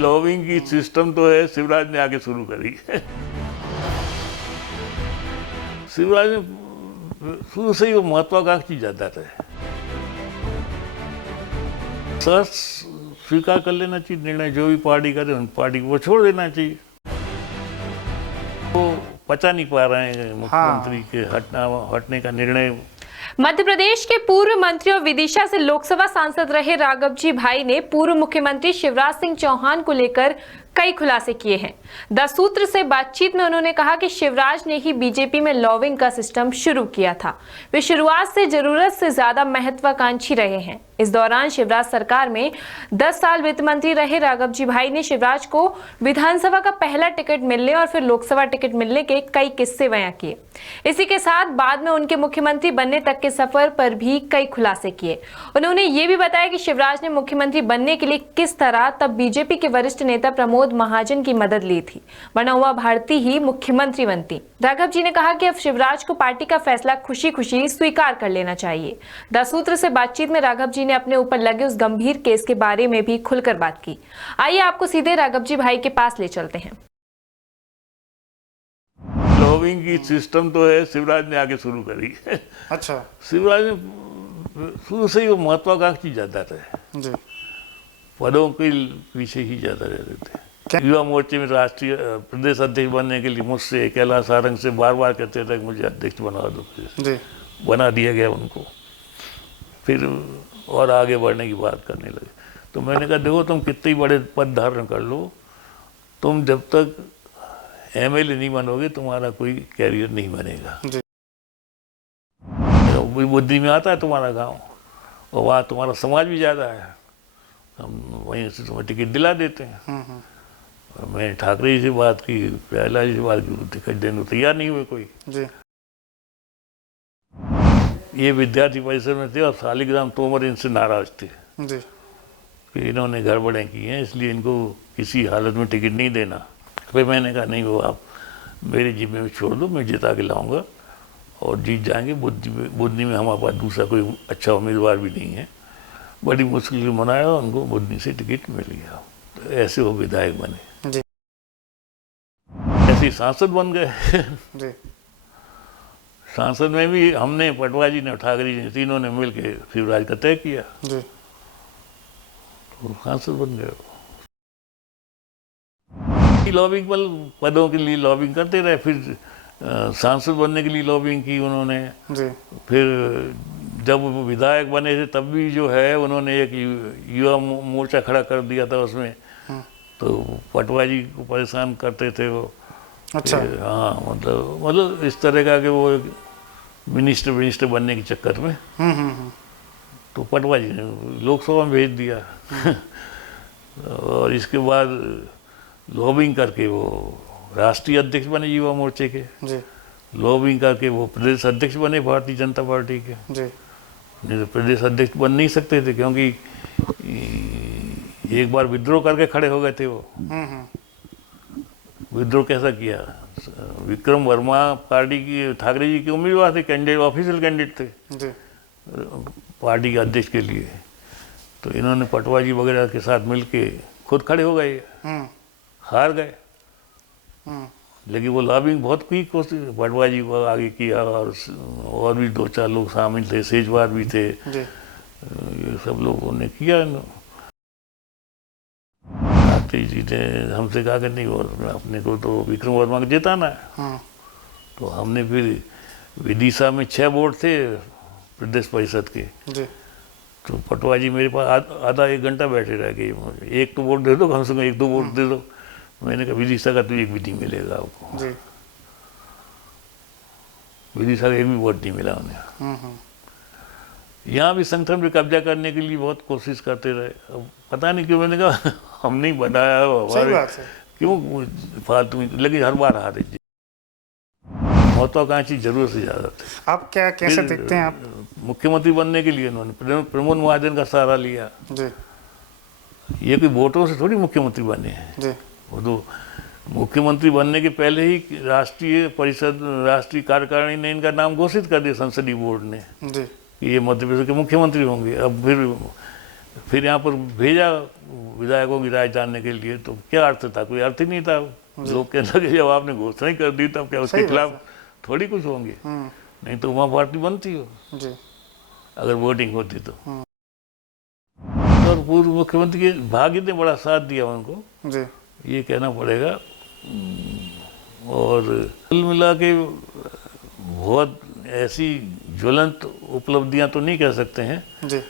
Lobbying की system तो है, शिवराज ने आगे शुरू करी। शिवराज ने शुरू से ही वो महत्वाकांक्षी ज्यादा थे। सर स्वीकार कर लेना चाहिए निर्णय, जो भी पार्टी करे उन पार्टी को छोड़ देना चाहिए। वो पचा नहीं पा रहे हैं मुख्यमंत्री के हटने का निर्णय। मध्य प्रदेश के पूर्व मंत्री और विदिशा से लोकसभा सांसद रहे राघवजी भाई ने पूर्व मुख्यमंत्री शिवराज सिंह चौहान को लेकर कई खुलासे किए हैं। 10 सूत्र से बातचीत में उन्होंने कहा कि शिवराज ने ही बीजेपी में लॉबिंग का सिस्टम शुरू किया था। वे शुरुआत से जरूरत से ज्यादा महत्वाकांक्षी रहे हैं। इस दौरान शिवराज सरकार में 10 साल वित्त मंत्री रहे राघवजी भाई ने शिवराज को विधानसभा का पहला टिकट मिलने और फिर लोकसभा टिकट मिलने के कई किस्से बयां किए। इसी के साथ बाद में उनके मुख्यमंत्री बनने तक के सफर पर भी कई खुलासे किए। उन्होंने ये भी बताया कि शिवराज ने मुख्यमंत्री बनने के लिए किस तरह तब बीजेपी के वरिष्ठ नेता प्रमोद महाजन की मदद ली थी, बना हुआ भारती ही मुख्यमंत्री बनती। राघव जी ने कहा कि अब शिवराज को पार्टी का फैसला खुशी खुशी स्वीकार कर लेना चाहिए। 10 सूत्र से बातचीत में राघव जी ने अपने ऊपर लगे उस गंभीर केस के बारे में भी खुलकर बात की। आइए आपको सीधे राघव जी भाई के पास ले चलते हैं। लॉबिंग की सिस्टम तो है, शिवराज ने आगे शुरू करी। अच्छा, शिवराज ने शुरू से ही वो महत्वाकांक्षी ज्यादा थे जी। पदों के पीछे ही ज्यादा रहते थे। युवा मोर्चे में राष्ट्रीय प्रदेश अध्यक्ष बनने के लिए मुझसे कैलाश सारंग से बार बार कहते थे कि मुझे अध्यक्ष बना दो जी। बना दिया गया उनको। फिर और आगे बढ़ने की बात करने लगे तो मैंने कहा देखो तुम कितने बड़े पद धारण कर लो, तुम जब तक एमएलए नहीं बनोगे तुम्हारा कोई कैरियर नहीं बनेगा। बुद्धि में आता है तुम्हारा गांव और वहाँ तुम्हारा समाज भी ज़्यादा है, हम वहीं से तुम्हें टिकट दिला देते हैं। मैं ठाकरे जी से बात की, प्याला जी से बात की, टिकट देने को तैयार नहीं हुए कोई जी। ये विद्यार्थी परिषद में थे और शालिग्राम तोमर इनसे नाराज थे जी। कि इन्होंने गड़बड़ें की हैं इसलिए इनको किसी हालत में टिकट नहीं देना। फिर मैंने कहा नहीं वो आप मेरे जिम्मे में छोड़ दो, मैं जिता के लाऊंगा और जीत जाएंगे। बुद्धि में हमारे पास दूसरा कोई अच्छा उम्मीदवार भी नहीं है। बड़ी मुश्किल से मनाया, उनको बुद्धि से टिकट मिल गया। तो ऐसे वो विधायक बने जी। ऐसे सांसद बन गए जी। सांसद में भी हमने, पटवा जी ने, ठाकरे जी ने, तीनों ने मिल के शिवराज का तय किया जी। तो सांसद बन गए। लॉबिंग पदों के लिए लॉबिंग करते रहे। फिर सांसद बनने के लिए लॉबिंग की उन्होंने जी। फिर जब वो विधायक बने थे तब भी जो है उन्होंने एक युवा मोर्चा खड़ा कर दिया था उसमें। तो पटवा जी को परेशान करते थे वो। अच्छा। हाँ मतलब इस तरह का कि वो मिनिस्टर बनने के चक्कर में तो पटवा जी ने लोकसभा में भेज दिया। और इसके बाद लॉबिंग करके वो राष्ट्रीय अध्यक्ष बने युवा मोर्चे के जी। लॉबिंग करके वो प्रदेश अध्यक्ष बने भारतीय जनता पार्टी के जी। नहीं तो प्रदेश अध्यक्ष बन नहीं सकते थे क्योंकि एक बार विद्रोह करके खड़े हो गए थे वो। विद्रोह कैसा किया? विक्रम वर्मा पार्टी की, ठाकरे जी के उम्मीदवार थे, कैंडिडेट, ऑफिशियल कैंडिडेट थे जी। पार्टी के अध्यक्ष के लिए। तो इन्होंने पटवा जी वगैरह के साथ मिलके खुद खड़े हो गए, हार गए। लेकिन वो लॉबिंग बहुत की कोशिश पटवा जी को आगे किया और भी 2-4 लोग शामिल थे, सेजवार भी थे जी। ये सब लोगों ने किया। जी ने हमसे कहा कि नहीं वो अपने को तो विक्रम वर्मा को जिताना है। तो हमने फिर विदिशा में 6 वोट थे प्रदेश परिषद के जी। तो पटवा जी मेरे पास आधा 1 घंटा बैठे रह गए। एक तो वोट दे दो कम से कम, 1-2 वोट दे दो। मैंने कहा विदिशा का तो एक भी नहीं मिलेगा आपको जी। विदिशा का एक भी वोट नहीं मिला उन्हें। यहाँ भी संगठन पे कब्जा करने के लिए बहुत कोशिश करते रहे। अब पता नहीं क्यों, मैंने कहा हम नहीं बनाया हमारे, क्यों फालतू में, लेकिन हर बार हारे। महत्वाकांक्षी जरूरत से ज्यादा थे। आप क्या कैसे देखते हैं आप? मुख्यमंत्री बनने के लिए उन्होंने प्रमोद महाजन का सहारा लिया जी। ये कोई वोटों से थोड़ी मुख्यमंत्री बने हैं जी। वो तो मुख्यमंत्री बनने के पहले ही राष्ट्रीय परिषद, राष्ट्रीय कार्यकारिणी ने इनका नाम घोषित कर दिया, संसदीय बोर्ड ने जी। कि ये मध्य प्रदेश के मुख्यमंत्री होंगे। अब फिर फिर यहाँ पर भेजा विधायकों की राय जानने के लिए, तो क्या अर्थ था? कोई अर्थ ही नहीं था। लोग कहने लगे जब आपने घोषणा ही कर दी तब क्या उसके खिलाफ थोड़ी कुछ होंगे, नहीं तो वहाँ पार्टी बनती हो जी, अगर वोटिंग होती तो। और पूर्व मुख्यमंत्री के भाग्य ने बड़ा साथ दिया उनको जी, ये कहना पड़ेगा। और कुल मिला के बहुत ऐसी ज्वलंत उपलब्धियां तो नहीं कह सकते हैं जी,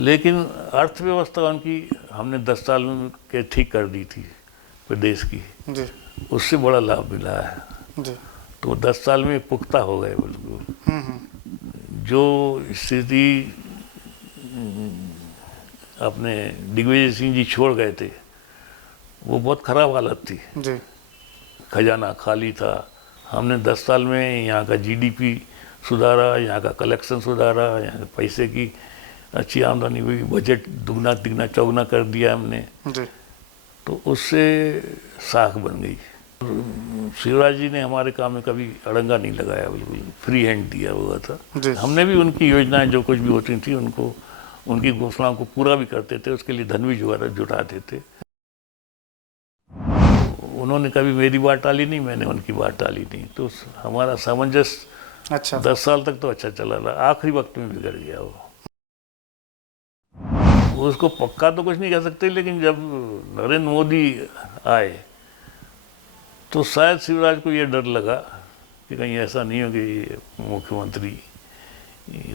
लेकिन अर्थव्यवस्था उनकी हमने 10 साल में के ठीक कर दी थी प्रदेश की, जी, उससे बड़ा लाभ मिला है। जी, तो 10 साल में पुख्ता हो गए बिल्कुल। जो स्थिति अपने दिग्विजय सिंह जी छोड़ गए थे वो बहुत खराब हालत थी, जी, खजाना खाली था। हमने 10 साल में यहाँ का जीडीपी सुधारा, यहाँ का कलेक्शन सुधारा, यहाँ के पैसे की अच्छी आमदनी हुई, बजट दुगना तिगना चौगुना कर दिया हमने, जी, तो उससे साख बन गई। शिवराज जी ने हमारे काम में कभी अड़ंगा नहीं लगाया, बिल्कुल फ्री हैंड दिया हुआ था। हमने भी उनकी योजनाएं जो कुछ भी होती थी उनको, उनकी घोषणाओं को पूरा भी करते थे, उसके लिए धन भी जुटाते थे। उन्होंने कभी मेरी बात टाली नहीं, मैंने उनकी बात टाली नहीं, तो हमारा सामंजस्य अच्छा 10 साल तक तो अच्छा चला रहा, आखिरी वक्त में बिगड़ गया वो। उसको पक्का तो कुछ नहीं कह सकते, लेकिन जब नरेंद्र मोदी आए तो शायद शिवराज को ये डर लगा कि कहीं ऐसा नहीं हो कि मुख्यमंत्री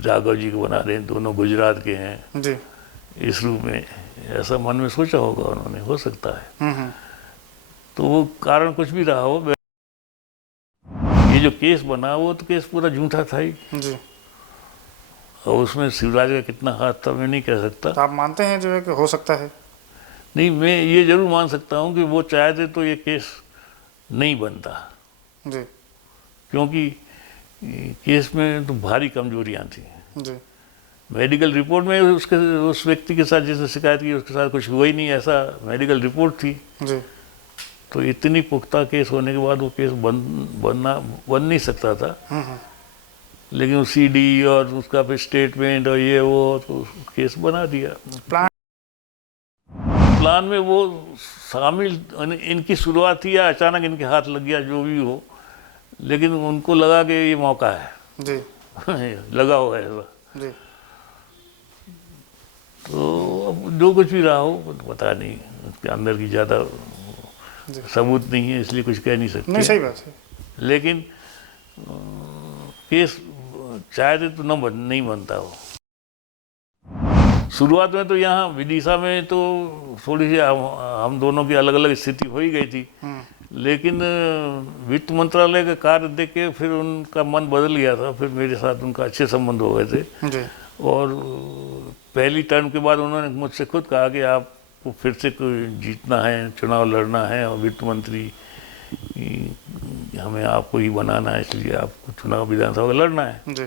राघव जी को बना रहे हैं, दोनों गुजरात के हैं जी, इस रूप में, ऐसा मन में सोचा होगा उन्होंने, हो सकता है। तो वो कारण कुछ भी रहा हो, ये जो केस बना वो तो केस पूरा झूठा था ही जी। और उसमें शिवराज का कितना हाथ था मैं नहीं कह सकता। तो आप मानते हैं जो है कि हो सकता है? नहीं, मैं ये जरूर मान सकता हूँ कि वो चाहते तो ये केस नहीं बनता जी, क्योंकि केस में तो भारी कमजोरियां थी। जी, मेडिकल रिपोर्ट में उसके उस व्यक्ति के साथ जिसने शिकायत की उसके साथ कुछ हुआ ही नहीं, ऐसा मेडिकल रिपोर्ट थी। जी, तो इतनी पुख्ता केस होने के बाद वो केस बन नहीं सकता था। लेकिन वो सीडी और उसका फिर स्टेटमेंट और ये वो तो केस बना दिया। प्लान में वो शामिल इनकी शुरुआत थी या अचानक इनके हाथ लग गया, जो भी हो, लेकिन उनको लगा कि ये मौका है जी, लगा हुआ है ऐसा। जी, तो अब जो कुछ भी रहा हो पता नहीं, उसके अंदर की ज़्यादा सबूत नहीं है इसलिए कुछ कह नहीं सकते। नहीं, सही बात है। लेकिन केस चाहते तो नहीं बनता हो। शुरुआत में तो यहाँ विदिशा में तो थोड़ी सी हम दोनों की अलग अलग स्थिति हो ही गई थी, लेकिन वित्त मंत्रालय का कार्य देख के फिर उनका मन बदल गया था। फिर मेरे साथ उनका अच्छे संबंध हो गए थे जी, और पहली टर्म के बाद उन्होंने मुझसे खुद कहा कि आपको फिर से जीतना है, चुनाव लड़ना है और वित्त मंत्री हमें आपको ही बनाना है, इसलिए आपको चुनाव विधानसभा का लड़ना है। जी।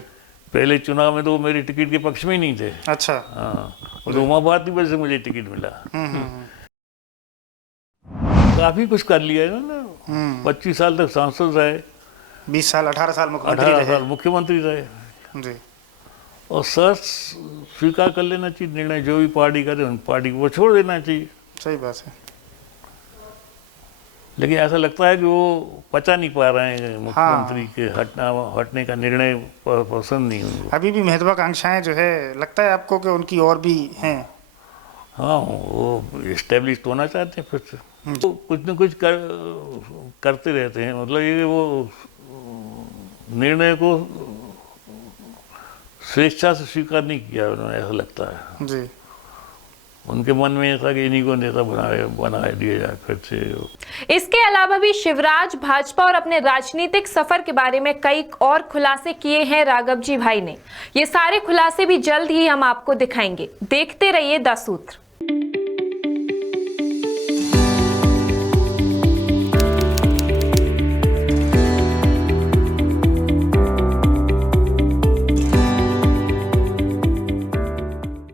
पहले चुनाव में तो वो मेरी टिकट के पक्ष में ही नहीं थे। अच्छा। हाँ, और उमा भारती वजह से मुझे टिकट मिला। काफी कुछ कर लिया है ना। 25 साल तक सांसद रहे, 20 साल 18 साल मुख्यमंत्री 18 रहे। साल मुख्यमंत्री रहे। जी, और सर स्वीकार कर लेना चाहिए निर्णय, जो भी पार्टी करे उन पार्टी को छोड़ देना चाहिए। सही बात है। लेकिन ऐसा लगता है कि वो पचा नहीं पा रहे हैं मुख्यमंत्री के हटने का निर्णय पसंद नहीं उनको। अभी भी महत्वाकांक्षाएं जो है, लगता है आपको कि उनकी और भी हैं? हाँ, वो इस्टेब्लिश होना चाहते हैं फिर से, तो कुछ न कुछ करते रहते हैं। मतलब ये वो निर्णय को स्वेच्छा से स्वीकार नहीं किया उन्होंने, ऐसा लगता है। जी, उनके मन में ऐसा कि इन्हीं को नेता बना दिया जाए फिर से। इसके अलावा भी शिवराज, भाजपा और अपने राजनीतिक सफर के बारे में कई और खुलासे किए हैं राघव जी भाई ने। ये सारे खुलासे भी जल्द ही हम आपको दिखाएंगे। देखते रहिए 10 सूत्र।